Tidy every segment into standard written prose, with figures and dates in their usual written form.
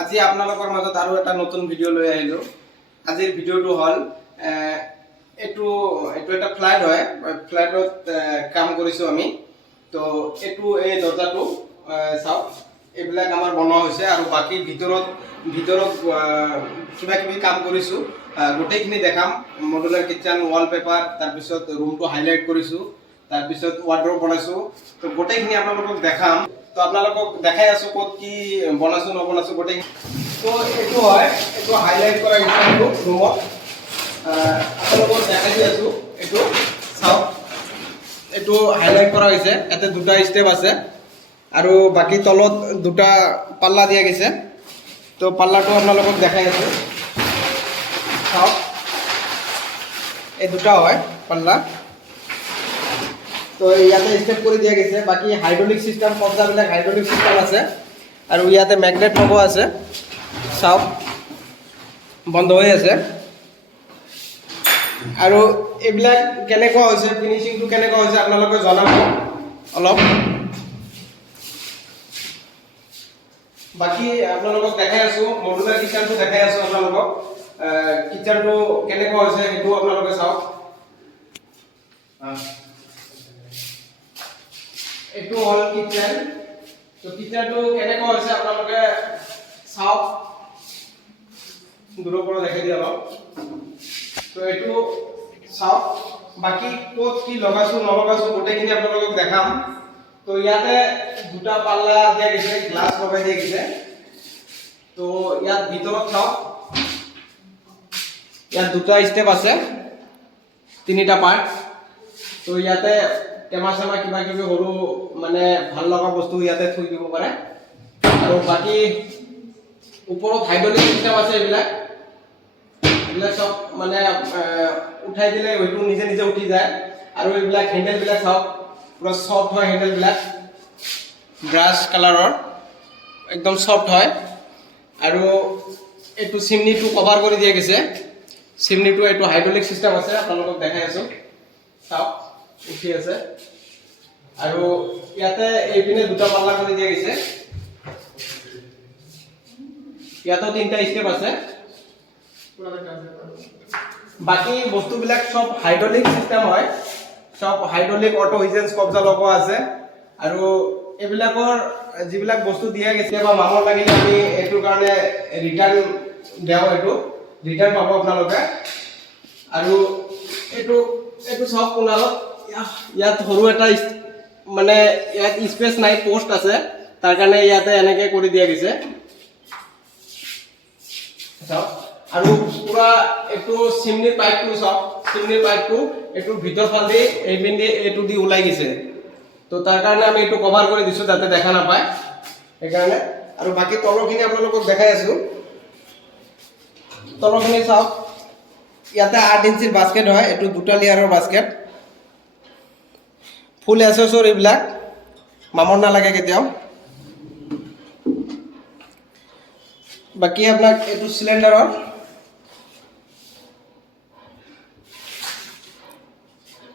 আজি আপোনালোকৰ মাজত আৰু এটা নতুন ভিডিঅ' লৈ আহিলোঁ। আজিৰ ভিডিঅ'টো হ'ল এইটো এটা ফ্লাইট হয়, ফ্লাইটত কাম কৰিছোঁ আমি। তো এই দৰ্জাটো চাওক, এইবিলাক আমাৰ বনোৱা হৈছে আৰু বাকী ভিতৰত কিবা কিবি কাম কৰিছোঁ, গোটেইখিনি দেখাম। মডুলাৰ কিটচেন, ৱালপেপাৰ, তাৰপিছত ৰুমটো হাইলাইট কৰিছোঁ, তাৰপিছত ৱাৰ্ড্ৰব বনাইছোঁ। তো গোটেইখিনি আপোনালোকক দেখাম। তো আপোনালোকক দেখাই আছোঁ ক'ত কি বনাইছোঁ নবনাইছোঁ গোটেইখিনি। তো এইটো হয়, এইটো হাইলাইট কৰা হৈছে ৰুমত। আপোনালোকক দেখাই দি আছোঁ, এইটো চাওক, এইটো হাইলাইট কৰা হৈছে। ইয়াতে দুটা ষ্টেপ আছে আৰু বাকী তলত দুটা পাল্লা দিয়া গৈছে। তো পাল্লাটো আপোনালোকক দেখাই আছোঁ, চাওক, এই দুটা হয় পাল্লা। তো ইয়াতে ষ্টেপ কৰি দিয়া গৈছে। বাকী হাইড্ৰলিক চিষ্টেম, কব্জাবিলাক হাইড্ৰলিক চিষ্টেম আছে আৰু ইয়াতে মেগনেট লগোৱা আছে। চাওক, বন্ধ হৈ আছে। আৰু এইবিলাক কেনেকুৱা হৈছে, ফিনিচিংটো কেনেকুৱা হৈছে আপোনালোকে জনাব অলপ। বাকী আপোনালোকক দেখাই আছোঁ, মডুলাৰ কিচেনটো দেখাই আছোঁ আপোনালোকক। কিচেনটো কেনেকুৱা হৈছে সেইটো আপোনালোকে চাওক। এইটো হ'ল কিচেন। তো কিচেনটো কেনেকুৱা হৈছে আপোনালোকে চাওক, দূৰৰ পৰা দেখাই দিয়া অলপ। তো এইটো চাওক, বাকী ক'ত কি লগাইছোঁ নলগাইছোঁ গোটেইখিনি আপোনালোকক দেখাম। তো ইয়াতে দুটা পাল্লা দিয়া গৈছে, গ্লাছ লগাই দিয়া গৈছে। তো ইয়াত ভিতৰত চাওক, ইয়াত দুটা ষ্টেপ আছে, তিনিটা পাৰ্ট। তো ইয়াতে টেমা চেমা কিবা কিবি সৰু মানে ভাল লগা বস্তু ইয়াতে থৈ দিব পাৰে। আৰু বাকী ওপৰত হাইড্ৰলিক চিষ্টেম আছে। এইবিলাক চব মানে উঠাই দিলে হয়তো নিজে নিজে উঠি যায়। আৰু এইবিলাক হেণ্ডেলবিলাক চাওক, পুৰা চফ্ট হয় হেণ্ডেলবিলাক, ব্ৰাছ কালাৰৰ, একদম চফ্ট হয়। আৰু এইটো চিমনিটো কভাৰ কৰি দিয়া গৈছে। চিমনিটো এইটো হাইড্ৰলিক চিষ্টেম আছে, আপোনালোকক দেখাই আছোঁ, চাওক, উঠি আছে। আৰু ইয়াতে এইপিনে দুটা পাল্লা কৰি দিয়া গৈছে। ইয়াতো তিনিটা ষ্টেপ আছে। বাকী বস্তুবিলাক চব হাইড্ৰলিক চিষ্টেম হয়, চব হাইড্ৰলিক অটো হিজেন্স কব্জা লগোৱা আছে। আৰু এইবিলাকৰ যিবিলাক বস্তু দিয়া গৈছে বা মামৰ লাগিলে আমি এইটোৰ কাৰণে ৰিটাৰ্ণ দিওঁ, এইটো ৰিটাৰ্ণ পাব আপোনালোকে। আৰু এইটো চব কোণালত ইয়াত সৰু এটা মানে ইয়াত স্পেচ নাই, পোষ্ট আছে, তাৰ কাৰণে ইয়াতে এনেকৈ কৰি দিয়া গৈছে। আৰু পুৰা এইটো চিমনিৰ পাইপটো চাওক, চিমনিৰ পাইপটো এইটো ভিতৰ ফালে এইপিনে এইটো দি ওলাই গৈছে। তো তাৰ কাৰণে আমি এইটো কভাৰ কৰি দিছোঁ যাতে দেখা নাপায়, সেইকাৰণে। আৰু বাকী তলৰখিনি আপোনালোকক দেখাই আছোঁ। তলৰখিনি চাওক, ইয়াতে 8 ইঞ্চিৰ বাস্কেট হয়, এইটো দুটা লেয়াৰৰ বাস্কেট। ফুল এচেছৰ এইবিলাক, মামৰ নালাগে কেতিয়াও। বাকী আপোনাক এইটো চিলিণ্ডাৰৰ,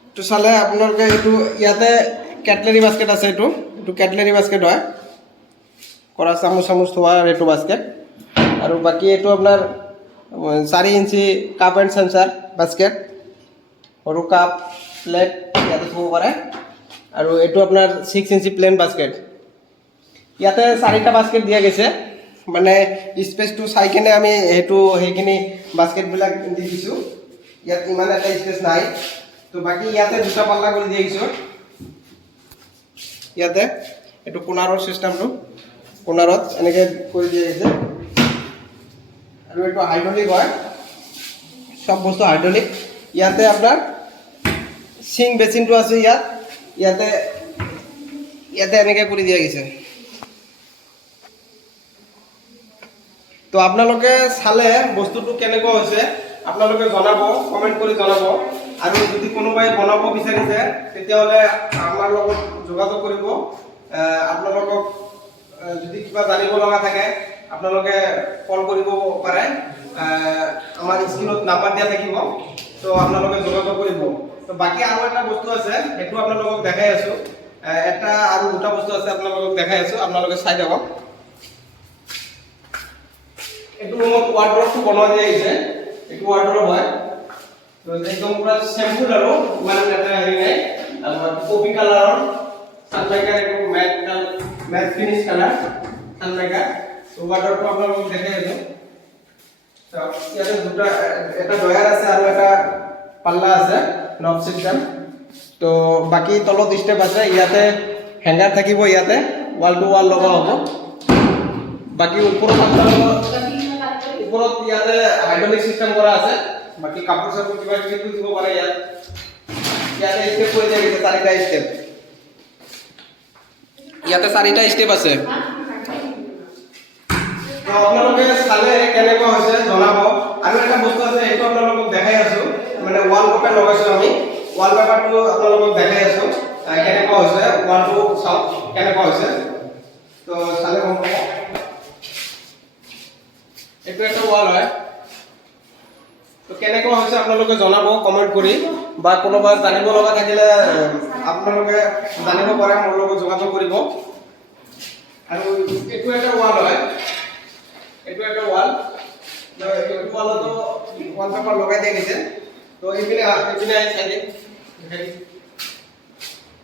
এইটো চালে আপোনালোকে এইটো ইয়াতে কেটলেৰী বাস্কেট আছে। এইটো কেটলেৰী বাস্কেট হয়, কৰা চামুচ থোৱাৰ এইটো বাস্কেট। আৰু বাকী এইটো আপোনাৰ 4 ইঞ্চি কাপ এণ্ড চেঞ্চাৰ বাস্কেট, সৰু কাপ প্লেট ইয়াতে থ'ব পাৰে। আৰু এইটো আপোনাৰ 6 ইঞ্চি প্লেন বাস্কেট। ইয়াতে 4টা বাস্কেট দিয়া গৈছে, মানে স্পেচটো চাই কিনে আমি সেইখিনি বাস্কেটবিলাক দি দিছোঁ। ইয়াত ইমান এটা স্পেচ নাই। তো বাকী ইয়াতে দুটা পাল্লা কৰি দিয়া গৈছোঁ। ইয়াতে এইটো কোণাৰৰ চিষ্টেমটো, কোণাৰত এনেকৈ কৰি দিয়া গৈছে। আৰু এইটো হাইড্ৰলিক হয়, চব বস্তু হাইড্ৰলিক। ইয়াতে আপোনাৰ চিং বেচিনটো আছে, ইয়াতে এনেকৈ কৰি দিয়া গৈছে। তো আপোনালোকে চালে বস্তুটো কেনেকুৱা হৈছে আপোনালোকে জনাব, কমেণ্ট কৰি জনাব। আৰু যদি কোনোবাই বনাব বিচাৰিছে তেতিয়াহ'লে আমাৰ লগত যোগাযোগ কৰিব। আপোনালোকক যদি কিবা জানিব লগা থাকে আপোনালোকে কল কৰিব পাৰে, আমাৰ স্ক্ৰীনত নাম্বাৰ দিয়া থাকিব। তো আপোনালোকে যোগাযোগ কৰিব। তো বাকী আৰু এটা বস্তু আছে, সেইটো আপোনালোকক দেখাই আছোঁ। এটা আৰু দুটা বস্তু আছে আপোনালোকক দেখাই আছোঁ, আপোনালোকে চাই থাকক। এইটো ৰুমত ৱাৰ্ড্ৰবটো বনোৱা যায় এইটো ৱাৰ্ড্ৰব হয় তো একদম পুৰা সিম্পল আৰু মানে এটা হেৰি নাই আৰু কপি কালাৰৰ সানমাইকা একটু ম্যাট ফিনিশ কালাৰ সানমাইকা তো ৱাৰ্ড্ৰবটো আপোনালোকক দেখাই আছো তো ইয়াতে দুটা এটা ডয়াৰ আছে আৰু এটা পাল্লা আছে নব সিস্টেম তো বাকি তলত স্টেপ আছে ইয়াতে হ্যাঙ্গার থাকিব ইয়াতে ওয়াল টু ওয়াল লগা হ'ব বাকি ওপৰত ইয়াতে হাইড্ৰলিক সিস্টেম কৰা আছে বাকি কাপোৰ চাপোৰ কিবা কিবি দিব পাৰে ইয়াতে স্টেপ হৈ যায় চাৰিটা স্টেপ ইয়াতে চাৰিটা স্টেপ আছে তো আপোনালোকে চালে কেনেকুৱা হৈছে জনাব আৰু এটা বস্তু আছে এইটো আপোনালোকক দেখাই আছো মানে ওয়াল পেপাৰ লগাইছো আমি ওয়াল পেপাৰটো আপোনালোকক দেখাই আছো কেনেকুৱা হৈছে ওয়ালটো চাওক কেনেকুৱা হৈছে তো চালে গম পাব এইটো এটা ওয়াল হয় তো কেনেকুৱা হৈছে আপোনালোকে জনাব কমেন্ট কৰি বা কোনোবা জানিব লগা থাকিলে আপোনালোকে জানিব পাৰে মোৰ লগত যোগাযোগ কৰিব আৰু এইটো এটা ওয়াল হয় এইটো এটা ওয়াল তো এইটো ওয়ালতো ওয়াল পেপাৰ লগাই দিয়া গৈছে তো এইপিনে চাইডে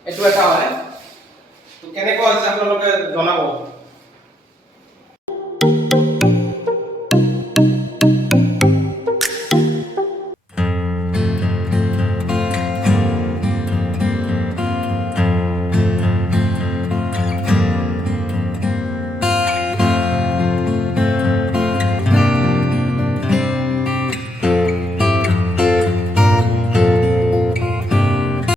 এইটো এটা হয় তো কেনেকুৱা হৈছে আপোনালোকে জনাব